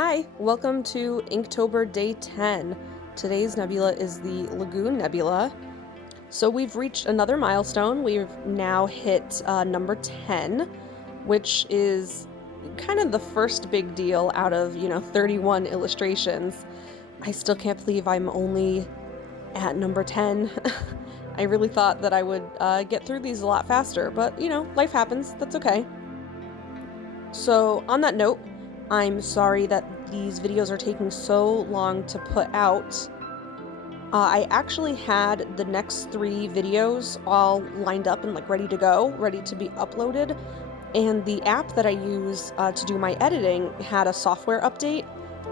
Hi, welcome to Inktober Day 10. Today's nebula is the Lagoon Nebula. So we've reached another milestone. We've now hit number 10, which is kind of the first big deal out of, 31 illustrations. I still can't believe I'm only at number 10. I really thought that I would get through these a lot faster, but, life happens. That's okay. So on that note, I'm sorry that these videos are taking so long to put out. I actually had the next 3 videos all lined up and ready to go, ready to be uploaded, and the app that I use to do my editing had a software update,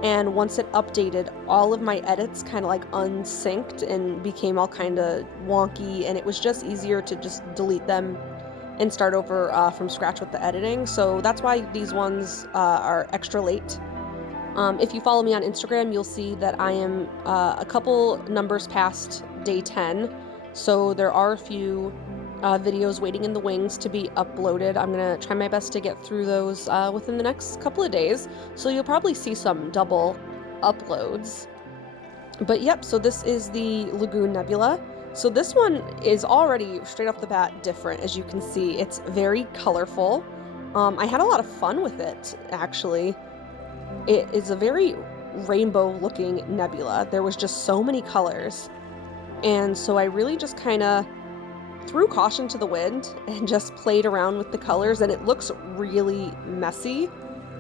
and once it updated, all of my edits kind of unsynced and became all kind of wonky, and it was just easier to just delete them and start over from scratch with the editing. So that's why these ones are extra late. If you follow me on Instagram, you'll see that I am a couple numbers past day 10. So there are a few videos waiting in the wings to be uploaded. I'm going to try my best to get through those within the next couple of days. So you'll probably see some double uploads. But yep, so this is the Lagoon Nebula. So this one is already straight off the bat different, as you can see. It's very colorful. I had a lot of fun with it, actually. It is a very rainbow-looking nebula. There was just so many colors. And so I really just kind of threw caution to the wind and just played around with the colors, and it looks really messy,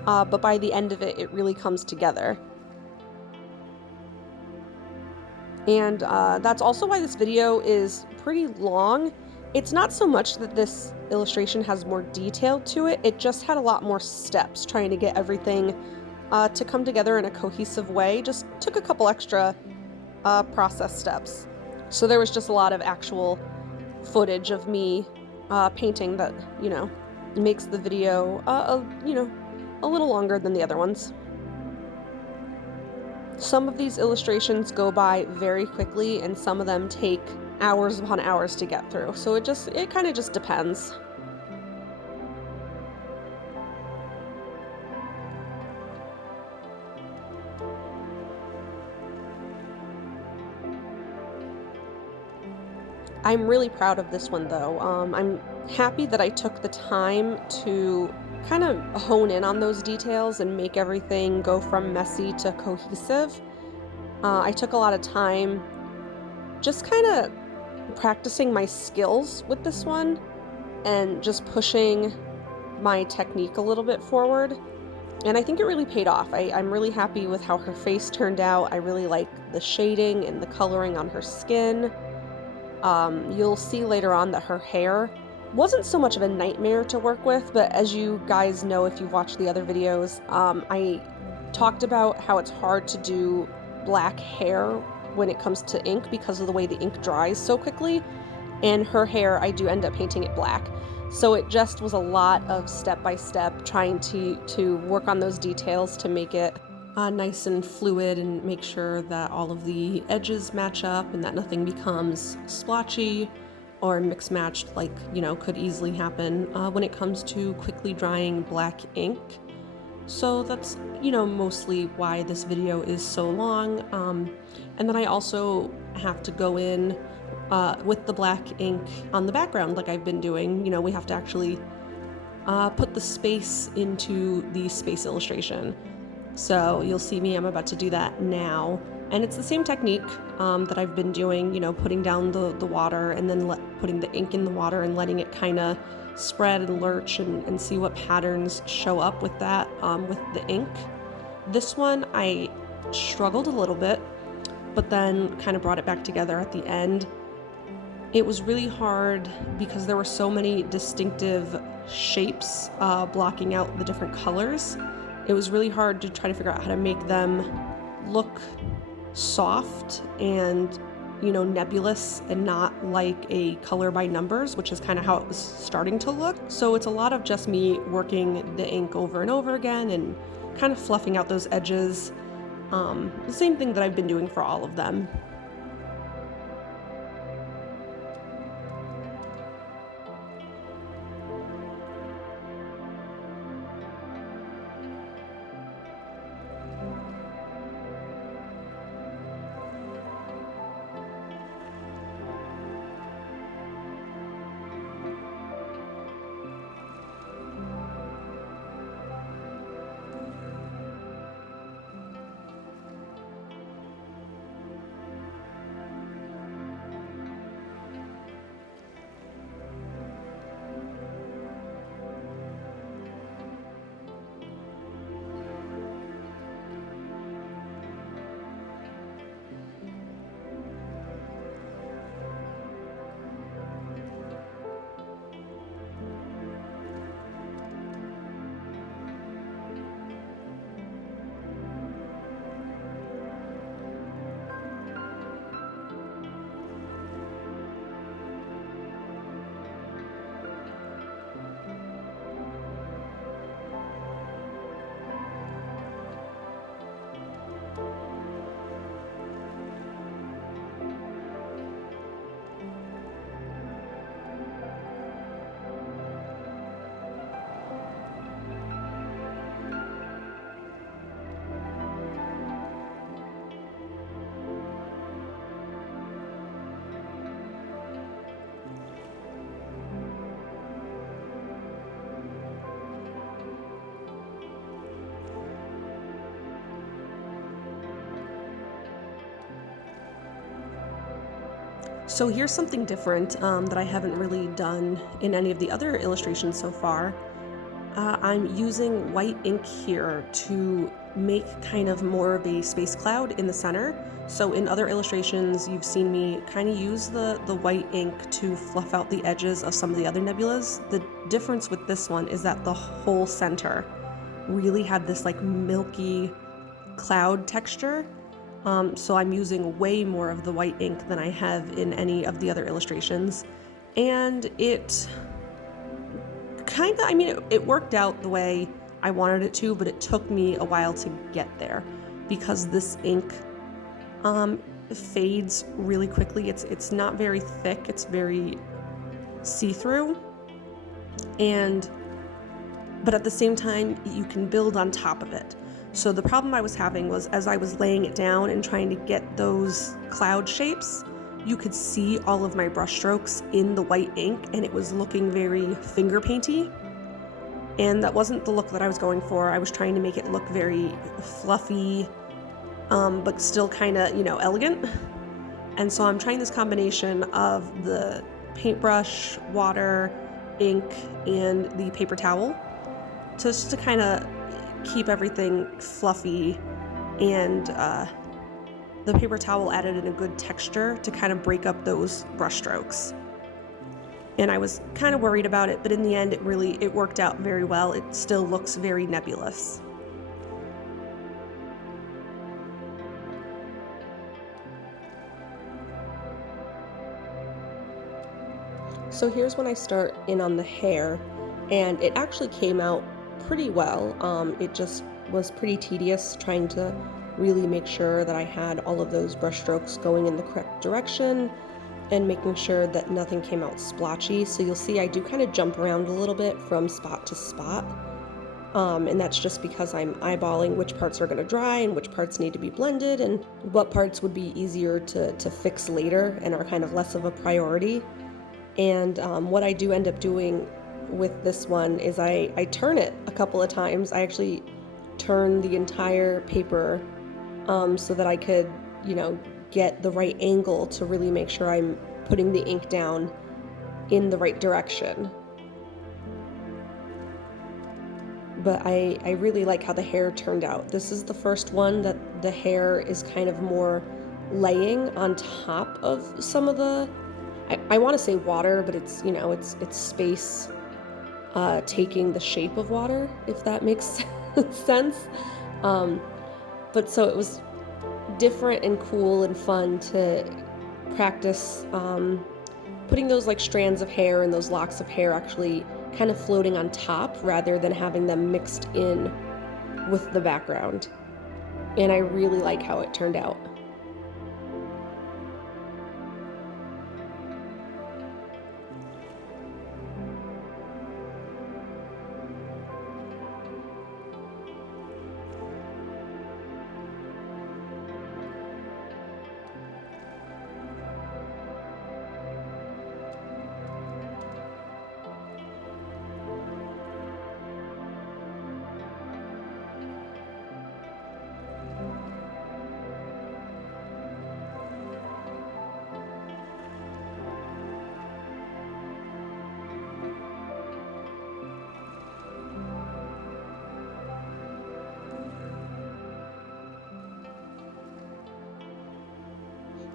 but by the end of it, it really comes together. And that's also why this video is pretty long. It's not so much that this illustration has more detail to it, it just had a lot more steps trying to get everything to come together in a cohesive way. Just took a couple extra process steps. So there was just a lot of actual footage of me painting that, makes the video, a little longer than the other ones. Some of these illustrations go by very quickly, and some of them take hours upon hours to get through. So it kind of just depends. I'm really proud of this one though. I'm happy that I took the time to kind of hone in on those details and make everything go from messy to cohesive. I took a lot of time just kind of practicing my skills with this one and just pushing my technique a little bit forward. And I think it really paid off. I'm really happy with how her face turned out. I really like the shading and the coloring on her skin. You'll see later on that her hair wasn't so much of a nightmare to work with, but as you guys know if you've watched the other videos, I talked about how it's hard to do black hair when it comes to ink because of the way the ink dries so quickly, and her hair I do end up painting it black. So it just was a lot of step-by-step trying to work on those details to make it nice and fluid and make sure that all of the edges match up and that nothing becomes splotchy or mix-matched like, could easily happen when it comes to quickly drying black ink. So that's, mostly why this video is so long. And then I also have to go in with the black ink on the background like I've been doing. We have to actually put the space into the space illustration. So you'll see me, I'm about to do that now. And it's the same technique that I've been doing, putting down the water and then putting the ink in the water and letting it kind of spread and lurch and see what patterns show up with that, with the ink. This one I struggled a little bit, but then kind of brought it back together at the end. It was really hard because there were so many distinctive shapes blocking out the different colors. It was really hard to try to figure out how to make them look soft and, nebulous and not like a color by numbers, which is kind of how it was starting to look. So it's a lot of just me working the ink over and over again and kind of fluffing out those edges. The same thing that I've been doing for all of them. So here's something different that I haven't really done in any of the other illustrations so far. I'm using white ink here to make kind of more of a space cloud in the center. So in other illustrations, you've seen me kind of use the white ink to fluff out the edges of some of the other nebulas. The difference with this one is that the whole center really had this like milky cloud texture. So I'm using way more of the white ink than I have in any of the other illustrations. And it kind of, I mean, it worked out the way I wanted it to, but it took me a while to get there because this ink fades really quickly. It's not very thick, it's very see-through. But at the same time, you can build on top of it. So the problem I was having was as I was laying it down and trying to get those cloud shapes, you could see all of my brush strokes in the white ink and it was looking very finger painty. And that wasn't the look that I was going for. I was trying to make it look very fluffy, but still kind of, elegant. And so I'm trying this combination of the paintbrush, water, ink, and the paper towel just to kind of keep everything fluffy, and the paper towel added in a good texture to kind of break up those brush strokes. And I was kind of worried about it, but in the end it worked out very well. It still looks very nebulous. So here's when I start in on the hair, and it actually came out pretty well. It just was pretty tedious trying to really make sure that I had all of those brush strokes going in the correct direction and making sure that nothing came out splotchy. So you'll see I do kind of jump around a little bit from spot to spot. And that's just because I'm eyeballing which parts are going to dry and which parts need to be blended and what parts would be easier to fix later and are kind of less of a priority. And what I do end up doing with this one is I turn it a couple of times. I actually turn the entire paper so that I could, get the right angle to really make sure I'm putting the ink down in the right direction. But I really like how the hair turned out. This is the first one that the hair is kind of more laying on top of some of the, I want to say water, but it's, it's space taking the shape of water, if that makes sense. But so it was different and cool and fun to practice putting those like strands of hair and those locks of hair actually kind of floating on top rather than having them mixed in with the background. And I really like how it turned out.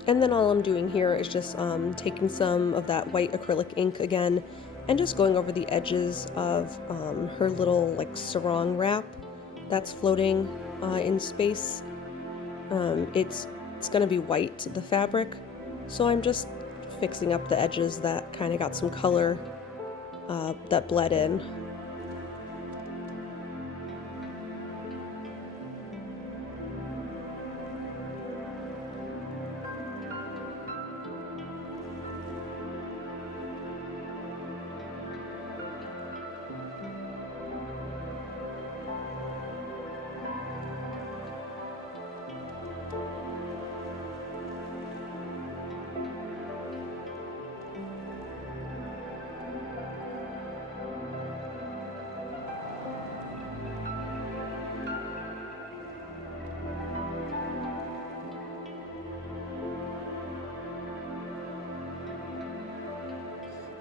And then all I'm doing here is just taking some of that white acrylic ink again and just going over the edges of her little like sarong wrap that's floating in space. It's going to be white, the fabric, so I'm just fixing up the edges that kind of got some color that bled in.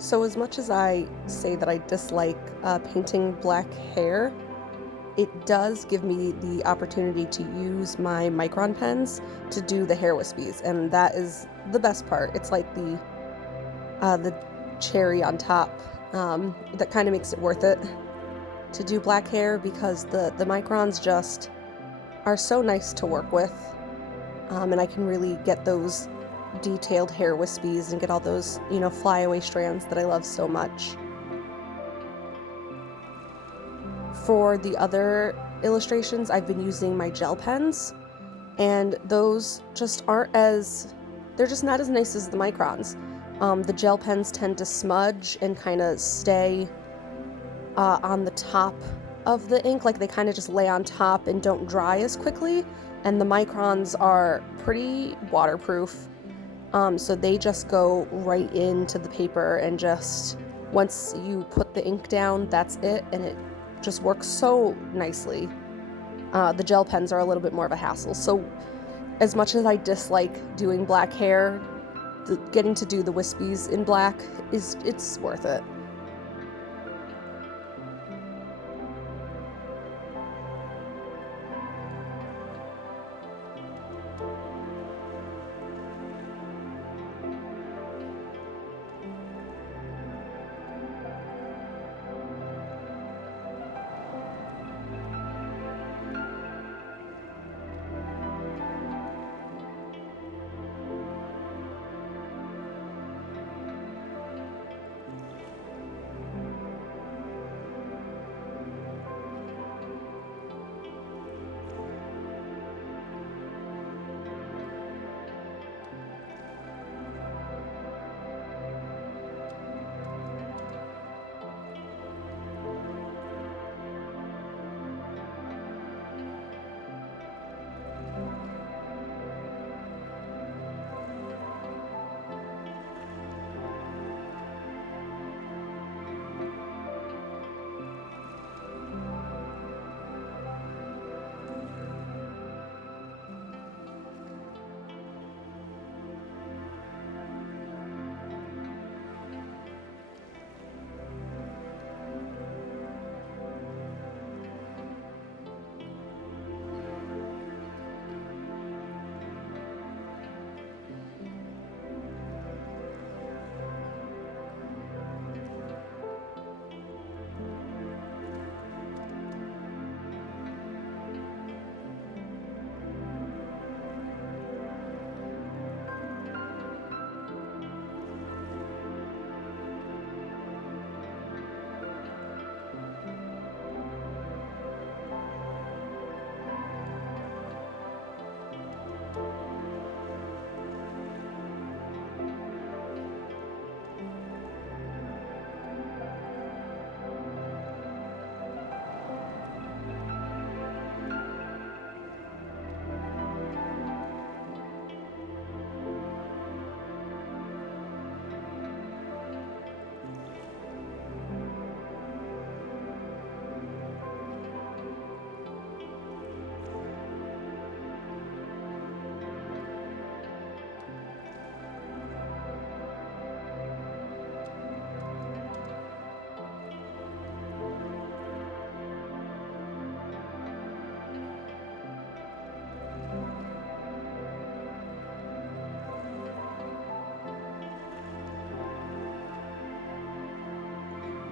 So as much as I say that I dislike painting black hair, it does give me the opportunity to use my micron pens to do the hair wispies, and that is the best part. It's like the cherry on top that kind of makes it worth it to do black hair, because the microns just are so nice to work with, and I can really get those detailed hair wispies and get all those, flyaway strands that I love so much. For the other illustrations, I've been using my gel pens, and those just they're just not as nice as the microns. The gel pens tend to smudge and kind of stay on the top of the ink, like they kind of just lay on top and don't dry as quickly, and the microns are pretty waterproof, so they just go right into the paper, and just once you put the ink down, that's it, and it just works so nicely. The gel pens are a little bit more of a hassle, so as much as I dislike doing black hair, getting to do the wispies in black it's worth it.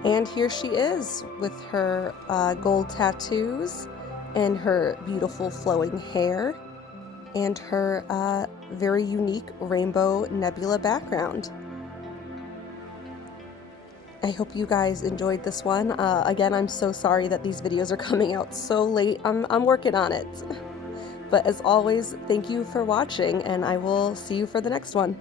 And here she is with her gold tattoos and her beautiful flowing hair and her very unique rainbow nebula background. I hope you guys enjoyed this one. Again, I'm so sorry that these videos are coming out so late. I'm working on it. But as always, thank you for watching, and I will see you for the next one.